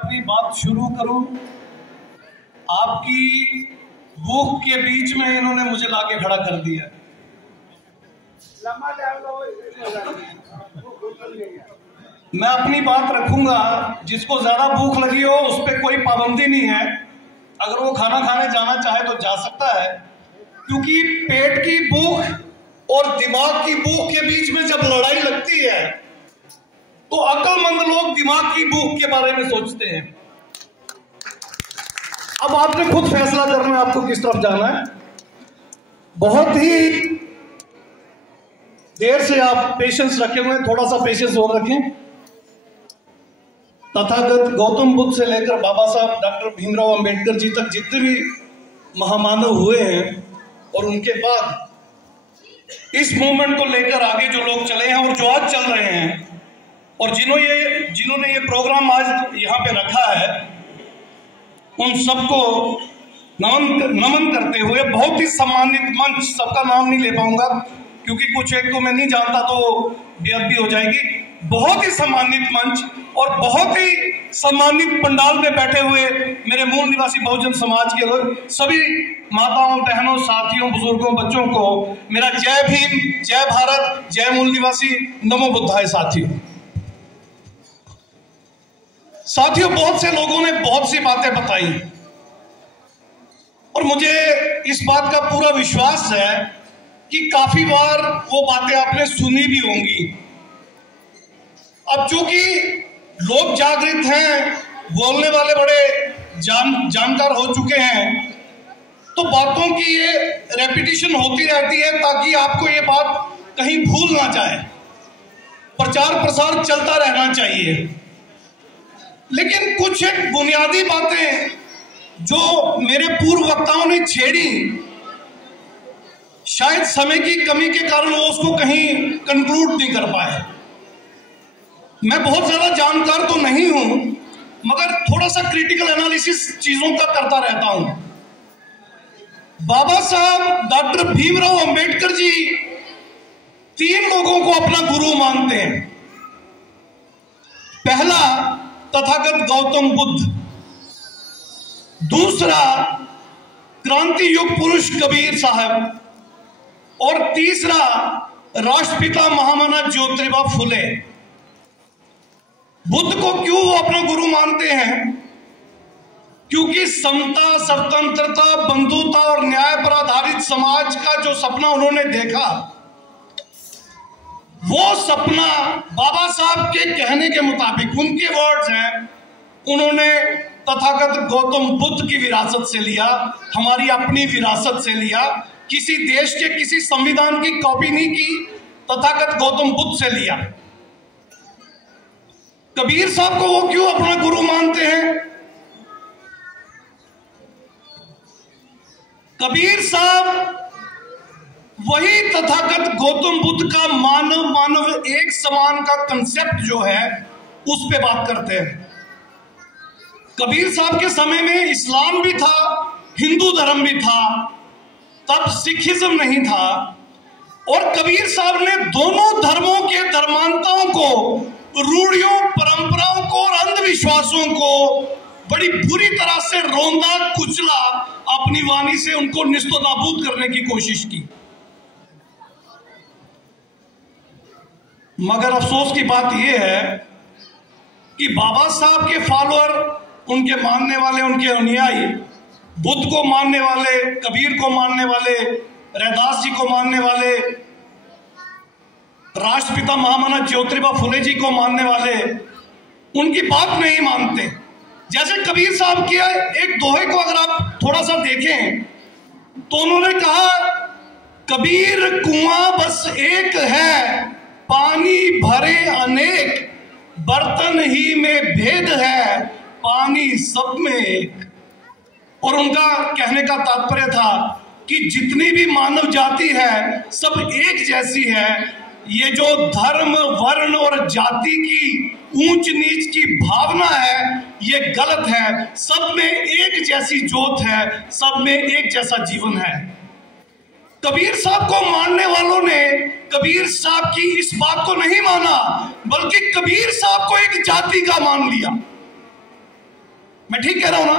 अपनी बात शुरू करूं, आपकी भूख के बीच में इन्होंने मुझे लाके खड़ा कर दिया। मैं अपनी बात रखूंगा, जिसको ज्यादा भूख लगी हो उस पर कोई पाबंदी नहीं है, अगर वो खाना खाने जाना चाहे तो जा सकता है, क्योंकि पेट की भूख और दिमाग की भूख के बीच में जब लड़ाई लगती है तो अक्लमंद लोग दिमाग की भूख के बारे में सोचते हैं। अब आपने खुद फैसला करना है आपको किस तरफ जाना है। बहुत ही देर से आप पेशेंस रखे हुए हैं, थोड़ा सा पेशेंस और रखें। तथागत गौतम बुद्ध से लेकर बाबा साहब डॉक्टर भीमराव अंबेडकर जी तक जितने भी महामानव हुए हैं और उनके बाद इस मूवमेंट को लेकर आगे जो लोग चले हैं और जो आज चल रहे हैं और जिन्होंने ये प्रोग्राम आज यहाँ पे रखा है, उन सबको नमन करते हुए बहुत ही सम्मानित मंच, सबका नाम नहीं ले पाऊंगा क्योंकि कुछ एक को मैं नहीं जानता तो बेअदबी हो जाएगी, बहुत ही सम्मानित मंच और बहुत ही सम्मानित पंडाल में बैठे हुए मेरे मूल निवासी बहुजन समाज के लोग, सभी माताओं, बहनों, साथियों, बुजुर्गों, बच्चों को मेरा जय भीम, जय भारत, जय मूल निवासी, नमो बुद्धाय। साथियों, बहुत से लोगों ने बहुत सी बातें बताई और मुझे इस बात का पूरा विश्वास है कि काफी बार वो बातें आपने सुनी भी होंगी। अब चूंकि लोग जागृत हैं, बोलने वाले बड़े जानकार हो चुके हैं, तो बातों की ये रेपिटेशन होती रहती है ताकि आपको ये बात कहीं भूल ना जाए, प्रचार प्रसार चलता रहना चाहिए। लेकिन कुछ एक बुनियादी बातें जो मेरे पूर्व वक्ताओं ने छेड़ी, शायद समय की कमी के कारण वो उसको कहीं कंक्लूड नहीं कर पाए। मैं बहुत ज्यादा जानकार तो नहीं हूं, मगर थोड़ा सा क्रिटिकल एनालिसिस चीजों का करता रहता हूं। बाबा साहब डॉक्टर भीमराव अंबेडकर जी 3 लोगों को अपना गुरु मानते हैं। पहला तथागत गौतम बुद्ध, दूसरा क्रांति युग पुरुष कबीर साहब और तीसरा राष्ट्रपिता महामना ज्योतिबा फुले। बुद्ध को क्यों वो अपना गुरु मानते हैं? क्योंकि समता, स्वतंत्रता, बंधुता और न्याय पर आधारित समाज का जो सपना उन्होंने देखा, वो सपना बाबा साहब के कहने के मुताबिक, उनके वर्ड्स हैं, उन्होंने तथागत गौतम बुद्ध की विरासत से लिया, हमारी अपनी विरासत से लिया, किसी देश के किसी संविधान की कॉपी नहीं की, तथागत गौतम बुद्ध से लिया। कबीर साहब को वो क्यों अपना गुरु मानते हैं? कबीर साहब वही तथागत गौतम बुद्ध का मानव मानव एक समान का कंसेप्ट जो है उस पे बात करते हैं। कबीर साहब के समय में इस्लाम भी था, हिंदू धर्म भी था, तब सिखिज्म नहीं था, और कबीर साहब ने दोनों धर्मों के धर्मांतरों को, रूढ़ियों, परंपराओं को और अंधविश्वासों को बड़ी बुरी तरह से रोंदा कुचला, अपनी वाणी से उनको निस्तनाबूद करने की कोशिश की। मगर अफसोस की बात यह है कि बाबा साहब के फॉलोअर, उनके मानने वाले, उनके अनुयायी, बुद्ध को मानने वाले, कबीर को मानने वाले, रैदास जी को मानने वाले, राष्ट्रपिता महामना ज्योतिबा फुले जी को मानने वाले, उनकी बात नहीं मानते। जैसे कबीर साहब के एक दोहे को अगर आप थोड़ा सा देखें तो उन्होंने कहा, कबीर कुआं बस एक है, पानी भरे अनेक, बर्तन ही में भेद है, पानी सब में एक। और उनका कहने का तात्पर्य था कि जितनी भी मानव जाति है सब एक जैसी है। ये जो धर्म, वर्ण और जाति की ऊंच नीच की भावना है, ये गलत है। सब में एक जैसी जोत है, सब में एक जैसा जीवन है। कबीर साहब को मानने वालों ने कबीर साहब की इस बात को नहीं माना, बल्कि कबीर साहब को एक जाति का मान लिया। मैं ठीक कह रहा हूं ना?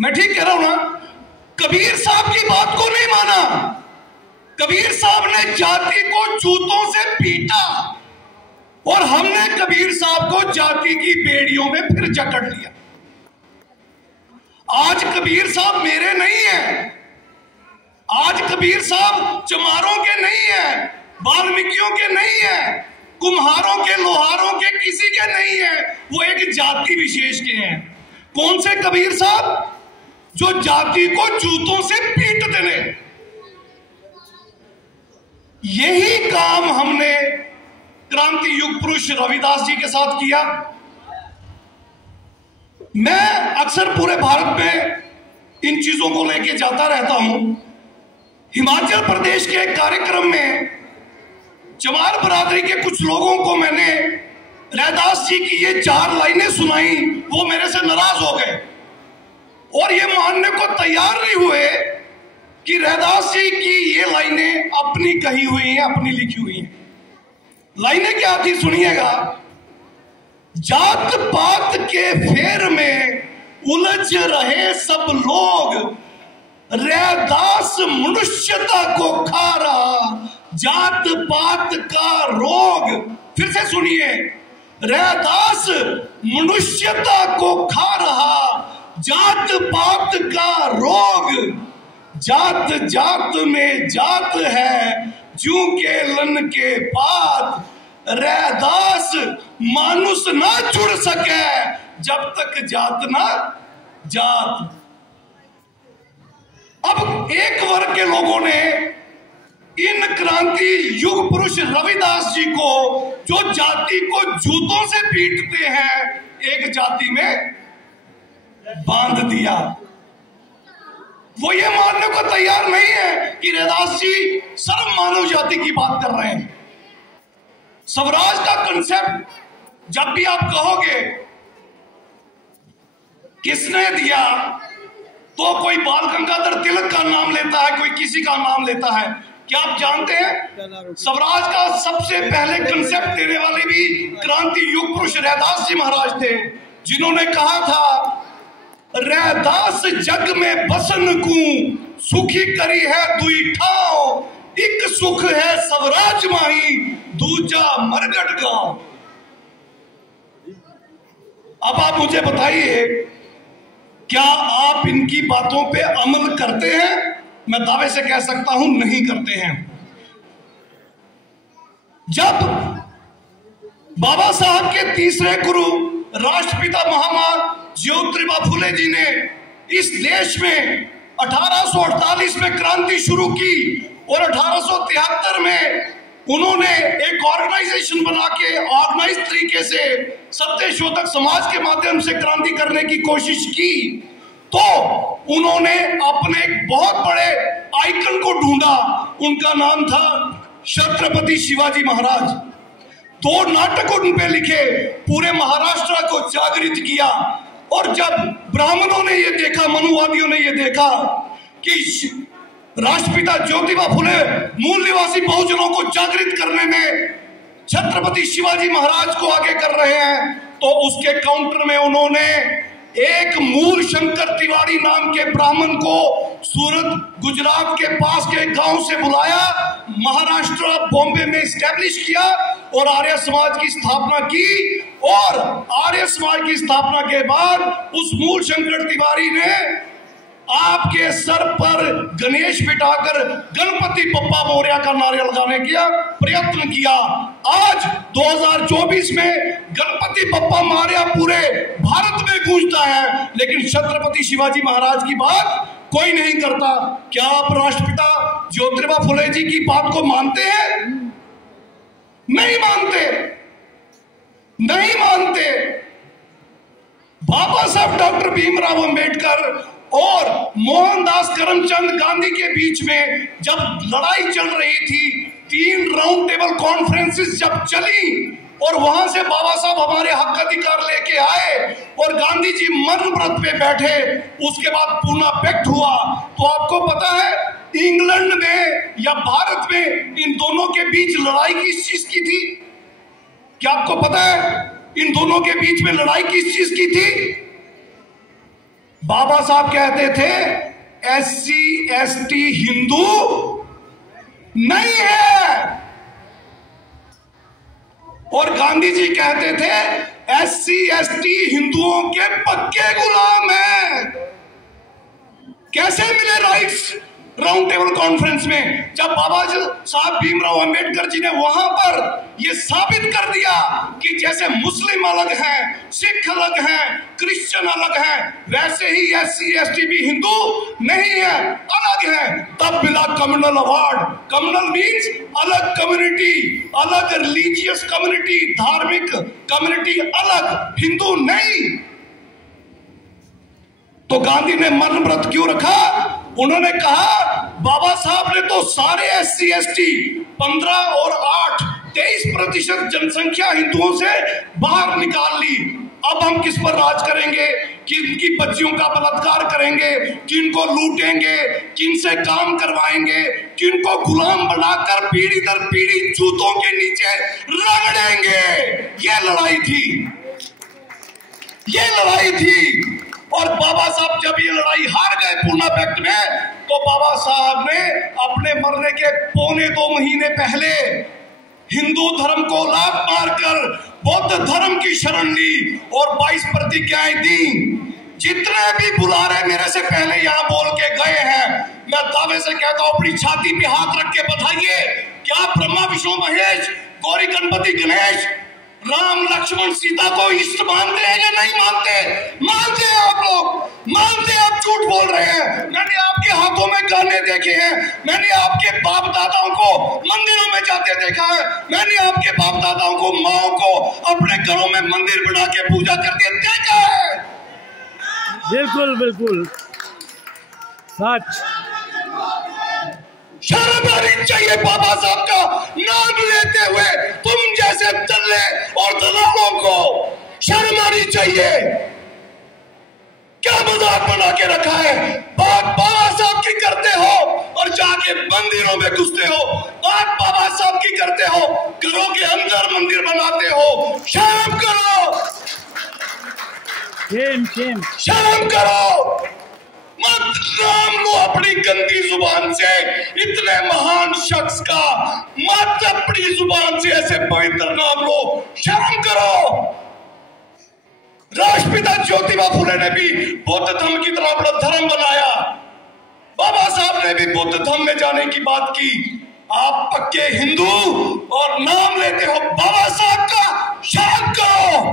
मैं ठीक कह रहा हूं ना? कबीर साहब की बात को नहीं माना। कबीर साहब ने जाति को जूतों से पीटा और हमने कबीर साहब को जाति की बेड़ियों में फिर जकड़ लिया। आज कबीर साहब मेरे नहीं है, आज कबीर साहब चमारों के नहीं है, वाल्मीकियों के नहीं है, कुम्हारों के, लोहारों के, किसी के नहीं है, वो एक जाति विशेष के हैं। कौन से कबीर साहब? जो जाति को जूतों से पीटते ने। यही काम हमने क्रांति युग पुरुष रविदास जी के साथ किया। मैं अक्सर पूरे भारत में इन चीजों को लेके जाता रहता हूं। हिमाचल प्रदेश के एक कार्यक्रम में चमार बरादरी के कुछ लोगों को मैंने रैदास जी की ये 4 लाइनें सुनाई। वो मेरे से नाराज हो गए और ये मानने को तैयार नहीं हुए कि रैदास जी की ये लाइनें अपनी कही हुई हैं, अपनी लिखी हुई हैं। लाइनें क्या थी, सुनिएगा। जात पात के फेर में उलझ रहे सब लोग, रैदास मनुष्यता को खा रहा जात पात का रोग। फिर से सुनिए, रैदास मनुष्यता को खा रहा जात पात का रोग। जात जात में जात है जू के लन के पात, रैदास मानुष ना जुड़ सके जब तक जात ना जात। अब एक वर्ग के लोगों ने इन क्रांति युग पुरुष रविदास जी को, जो जाति को जूतों से पीटते हैं, एक जाति में बांध दिया। वो ये मानने को तैयार नहीं है कि रैदास जी सर्व मानव जाति की बात कर रहे हैं। स्वराज का कंसेप्ट जब भी आप कहोगे किसने दिया, तो कोई बाल गंगाधर तिलक का नाम लेता है, कोई किसी का नाम लेता है। क्या आप जानते हैं स्वराज का सबसे पहले कंसेप्ट देने वाले भी क्रांति युग पुरुष रैदास जी महाराज थे, जिन्होंने कहा था रैदास जग में बसन को सुखी करी है दुई ठाव, एक सुख है स्वराज माही दूजा मरगट गांव। अब आप मुझे बताइए, क्या आप इनकी बातों पे अमल करते हैं? मैं दावे से कह सकता हूं नहीं करते हैं। जब बाबा साहब के तीसरे गुरु राष्ट्रपिता महामना ज्योतिबा फुले जी ने इस देश में 1848 में क्रांति शुरू की और 1873 में उन्होंने एक ऑर्गेनाइजेशन बना के ऑर्गेनाइज तरीके से सत्यशोधक समाज के माध्यम से क्रांति करने की कोशिश की, तो उन्होंने अपने एक बहुत बड़े आइकन को ढूंढा। उनका नाम था छत्रपति शिवाजी महाराज। 2 नाटक उन पे लिखे, पूरे महाराष्ट्र को जागृत किया। और जब ब्राह्मणों ने ये देखा, मनुवादियों ने ये देखा कि राष्ट्रपिता ज्योतिबा फुले मूल निवासी बहुजनों को जागृत करने में छत्रपति शिवाजी महाराज को आगे कर रहे हैं, तो उसके काउंटर में उन्होंने एक मूल शंकर तिवारी नाम के ब्राह्मण को सूरत गुजरात के पास के गांव से बुलाया, महाराष्ट्र बॉम्बे में स्टैब्लिश किया और आर्य समाज की स्थापना की। और आर्य समाज की स्थापना के बाद उस मूल शंकर तिवारी ने आपके सर पर गणेश बिठाकर गणपति बप्पा मोरया का नारा लगाने का प्रयत्न किया। आज 2024 में गणपति बप्पा मोरया पूरे भारत में गूंजता है, लेकिन छत्रपति शिवाजी महाराज की बात कोई नहीं करता। क्या आप राष्ट्रपिता ज्योतिबा फुले जी की बात को मानते हैं? नहीं मानते, नहीं मानते। बाबा साहब डॉक्टर भीमराव अंबेडकर और मोहनदास करमचंद गांधी के बीच में जब लड़ाई चल रही थी, 3 राउंड टेबल कॉन्फ्रेंसेस जब चली और वहां से बाबा साहब हमारे हक अधिकार लेके आए और गांधी जी मरण व्रत पे बैठे, उसके बाद पूना पैक्ट हुआ, तो आपको पता है इंग्लैंड में या भारत में इन दोनों के बीच लड़ाई किस चीज की थी? क्या आपको पता है इन दोनों के बीच में लड़ाई किस चीज की थी? बाबा साहब कहते थे SC ST हिंदू नहीं है, और गांधी जी कहते थे SC ST हिंदुओं के पक्के गुलाम हैं। कैसे मिले राइट्स राउंड टेबल कॉन्फ्रेंस में, जब बाबा साहब भीमराव अंबेडकर जी ने वहां पर यह साबित कर दिया कि जैसे मुस्लिम अलग हैं, सिख अलग हैं, क्रिश्चियन अलग हैं, वैसे ही SC ST भी हिंदू नहीं है, अलग है। तब मिला कम्युनल अवार्ड। कम्युनल मीन्स अलग कम्युनिटी, अलग रिलीजियस कम्युनिटी, धार्मिक कम्युनिटी अलग, हिंदू नहीं। तो गांधी ने मरण व्रत क्यों रखा? उन्होंने कहा बाबा साहब ने तो सारे SC ST 15 और 8 23% जनसंख्या हिंदुओं से बाहर निकाल ली। अब हम किस पर राज करेंगे? कि इनकी बच्चियों का बलात्कार करेंगे, कि इनको लूटेंगे, कि इनसे काम करवाएंगे, कि इनको गुलाम बनाकर पीढ़ी दर पीढ़ी जूतों के नीचे रगड़ेंगे। ये लड़ाई थी, ये लड़ाई थी। और बाबा साहब जब ये लड़ाई हार गए पूना पैक्ट में, तो बाबा साहब ने अपने मरने के 1.25 महीने पहले हिंदू धर्म को लात मारकर बौद्ध धर्म की शरण ली और 22 प्रतिज्ञाएं दी। जितने भी बुलारे मेरे से पहले यहाँ बोल के गए हैं, मैं दावे से कहता हूँ, अपनी छाती पे हाथ रख के बताइए, क्या ब्रह्मा विष्णु महेश, गौरी गणपति गणेश, राम लक्ष्मण सीता को इष्ट मानते हैं या नहीं मानते? मानते हैं आप लोग, मानते हैं। आप झूठ बोल रहे हैं। मैंने आपके हाथों में गाने देखे हैं, मैंने आपके बाप दादाओं को मंदिरों में जाते देखा है, मैंने आपके बाप दादाओं को, माओ को अपने घरों में मंदिर बना के पूजा करते देखा है। बिल्कुल बिल्कुल सच। शर्म आनी चाहिए बाबा साहब का नाम लेते हुए तुम जैसे दल्ले और दलालों को, शर्म आनी चाहिए। क्या मजाक बना के रखा है? बात बाबा साहब की करते हो और जाके मंदिरों में घुसते हो, बात बाबा साहब की करते हो, घरों के अंदर मंदिर बनाते हो। शर्म करो, शर्म करो। मत नाम लो अपनी गंदी जुबान से इतने महान शख्स का, मत अपनी जुबान से ऐसे पवित्र नाम लो। शर्म करो। राष्ट्रपिता ज्योतिबा फुले ने भी बौद्ध धर्म की तरह अपना धर्म बनाया। बाबा साहब ने भी बुद्ध धर्म में जाने की बात की। आप पक्के हिंदू और नाम लेते हो बाबा साहब का। शर्म करो।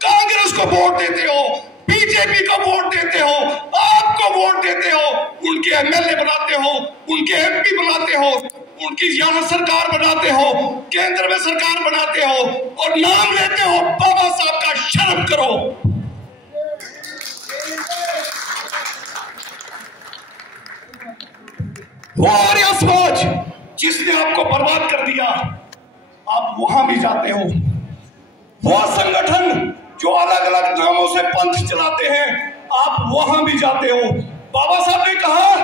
कांग्रेस को वोट देते हो, बीजेपी को वोट देते हो, आपको वोट देते हो, उनके MLA बनाते हो, उनके MP बनाते हो, उनकी यहां सरकार बनाते हो, केंद्र में सरकार बनाते हो और नाम लेते हो बाबा साहब का। शर्म करो। वो आर्य समाज जिसने आपको बर्बाद कर दिया, आप वहां भी जाते हो। वो संगठन जो अलग अलग नामों से पंथ चलाते हैं, आप वहां भी जाते हो। बाबा साहब ने कहा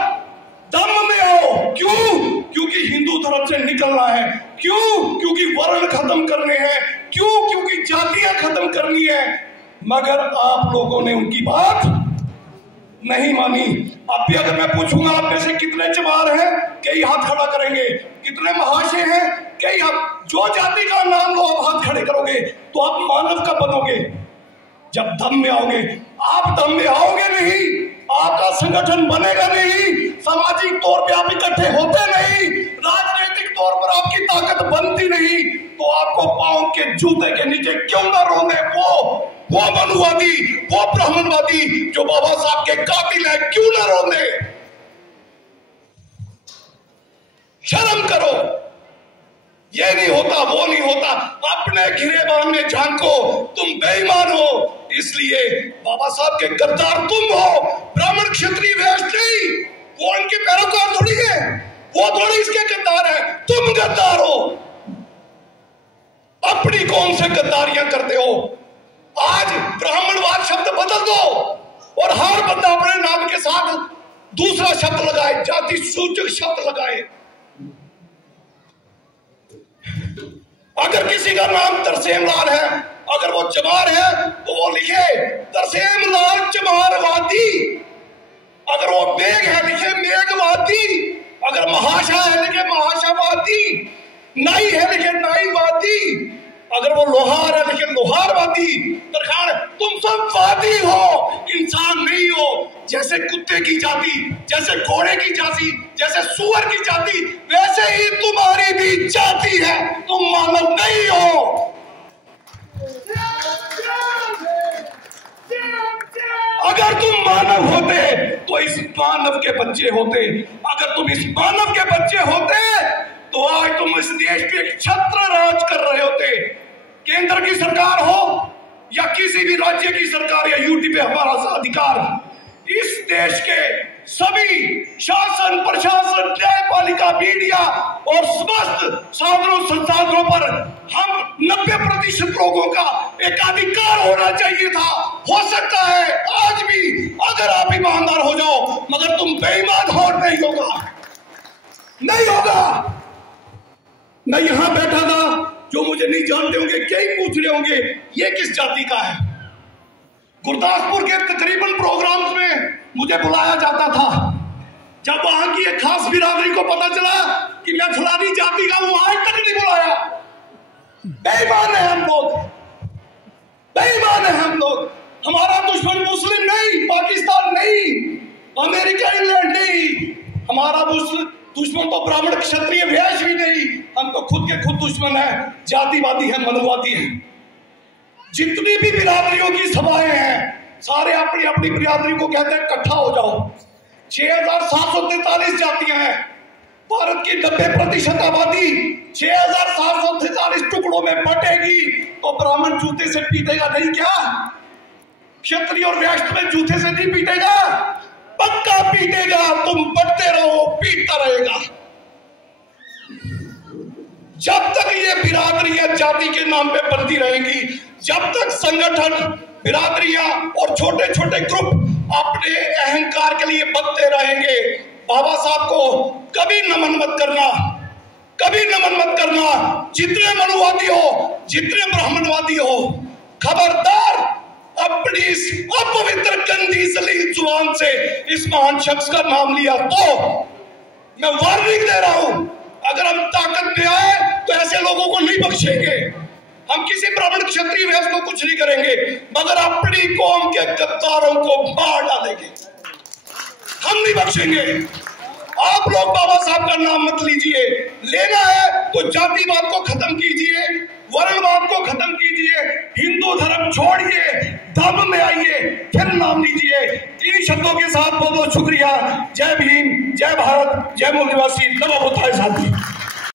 दम में आओ। क्यों? क्योंकि हिंदू धर्म से निकलना है। क्यों? क्योंकि वर्ण खत्म करने हैं। क्यों? क्योंकि जातियां खत्म करनी है। मगर आप लोगों ने उनकी बात नहीं मानी। अब भी अगर मैं पूछूंगा आप में से कितने चमार हैं, कई हाथ खड़ा करेंगे। कितने महाशय हैं, कई हाथ। जो जाति का नाम लो आप हाथ खड़े करोगे तो आप मानव का बनोगे। जब दम में आओगे, आप दम में आओगे नहीं, आपका संगठन बनेगा नहीं, सामाजिक तौर पे आप इकट्ठे होते नहीं, राजनीतिक तौर पर आपकी ताकत बनती नहीं, तो आपको पांव के जूते के नीचे क्यों ना रोने वो मनुवादी, वो ब्राह्मणवादी जो बाबा साहब के कातिल है, क्यों ना रोने? शर्म करो। ये नहीं होता, वो नहीं होता, अपने गिरेबान में झांको। तुम बेईमान हो, इसलिए बाबा साहब के गद्दार तुम हो, ब्राह्मण क्षत्रिय वैश्य नहीं। वो उनके पैरोकार थोड़ी है, वो थोड़ी इसके गद्दार है, तुम गद्दार हो। अपनी कौन से गद्दारियां करते हो? आज ब्राह्मणवाद शब्द बदल दो और हर बंदा अपने नाम के साथ दूसरा शब्द लगाए, जाति सूचक शब्द लगाए। अगर किसी का नाम तरसेम लाल है अगर वो चमार है तो वो लिखे तरसेम लाल चमारवादी, अगर वो मेघ है लिखे मेघवादी, अगर महाशा है लिखे महाशावादी, नाई है लिखे नाईवादी, अगर वो लोहार है लिखे लोहारवादी। तरखान तुम सब वादी हो, इंसान नहीं हो। जैसे कुत्ते की जाति, जैसे घोड़े की जाति, जैसे सुअर की जाति, वैसे ही तुम्हारी भी जाति है, तुम मानव नहीं हो। अगर तुम मानव होते तो इस मानव के बच्चे होते, अगर तुम इस मानव के बच्चे होते तो आज तुम इस देश पे एक छत्र राज कर रहे होते। केंद्र की सरकार हो या किसी भी राज्य की सरकार या यूटी पे हमारा अधिकार, इस देश के सभी शासन, प्रशासन, न्यायपालिका, मीडिया और समस्त साधनों संसाधनों पर हम 90% लोगों का एकाधिकार होना चाहिए था। हो सकता है आज भी अगर आप ईमानदार हो जाओ, मगर तुम बेईमान हो नहीं होगा, नहीं होगा। मैं यहां बैठा था, जो मुझे नहीं जानते होंगे कई पूछ रहे होंगे ये किस जाति का है। गुरदासपुर के तकरीबन प्रोग्राम्स में मुझे बुलाया जाता था। जब वहां की एक खास बिरादरी को पता चला कि मैं फलानी जाति का हूं, आज तक नहीं बुलाया। बेईमान है हम लोग, बेईमान है हम लोग। हमारा दुश्मन मुस्लिम नहीं, पाकिस्तान नहीं, अमेरिका, इंग्लैंड नहीं। हमारा दुश्मन तो ब्राह्मण, क्षत्रिय, वैश्य भी नहीं। हम तो खुद के खुद दुश्मन है, जातिवादी है, मनवादी है। जितनी भी बिरादरियों की सभाएं हैं, सारे अपनी अपनी बिरादरी को कहते हैं इकट्ठा हो जाओ। 6743 जातियां हैं। भारत की 90% आबादी 6743 टुकड़ों में बटेगी तो ब्राह्मण जूते से पीटेगा नहीं क्या? क्षत्रिय और वैश्य में जूते से नहीं पीटेगा, पक्का पीटेगा। तुम बढ़ते रहो, पीटता रहेगा। जब तक ये बिरादरियां जाति के नाम पे बनती रहेंगी, जब तक संगठन, बिरादरियां और छोटे छोटे ग्रुप अपने अहंकार के लिए बनते रहेंगे, बाबा साहब को कभी नमन मत करना, कभी नमन मत करना। जितने मनुवादी हो, जितने ब्राह्मणवादी हो, खबरदार अपनी इस अपवित्र गंदी सलील जुबान से इस महान शख्स का नाम लिया तो मैं वार्निंग दे रहा हूं। अगर हम ताकत में आए तो ऐसे लोगों को नहीं बख्शेंगे। हम किसी ब्राह्मण, क्षत्रिय, वैश्य को कुछ नहीं करेंगे, मगर अपनी कौम के गद्दारों को मार डालेंगे। हम नहीं बख्शेंगे। आप लोग बाबा साहब का नाम मत लीजिए। लेना है तो जातिवाद को खत्म कीजिए, वर्णवाद को खत्म कीजिए, हिंदू धर्म छोड़िए, धर्म में आइए, फिर नाम लीजिए। इन शब्दों के साथ बहुत बहुत शुक्रिया। जय भीम, जय भारत, जय मूल निवासी। नमो बुद्धाय साथी।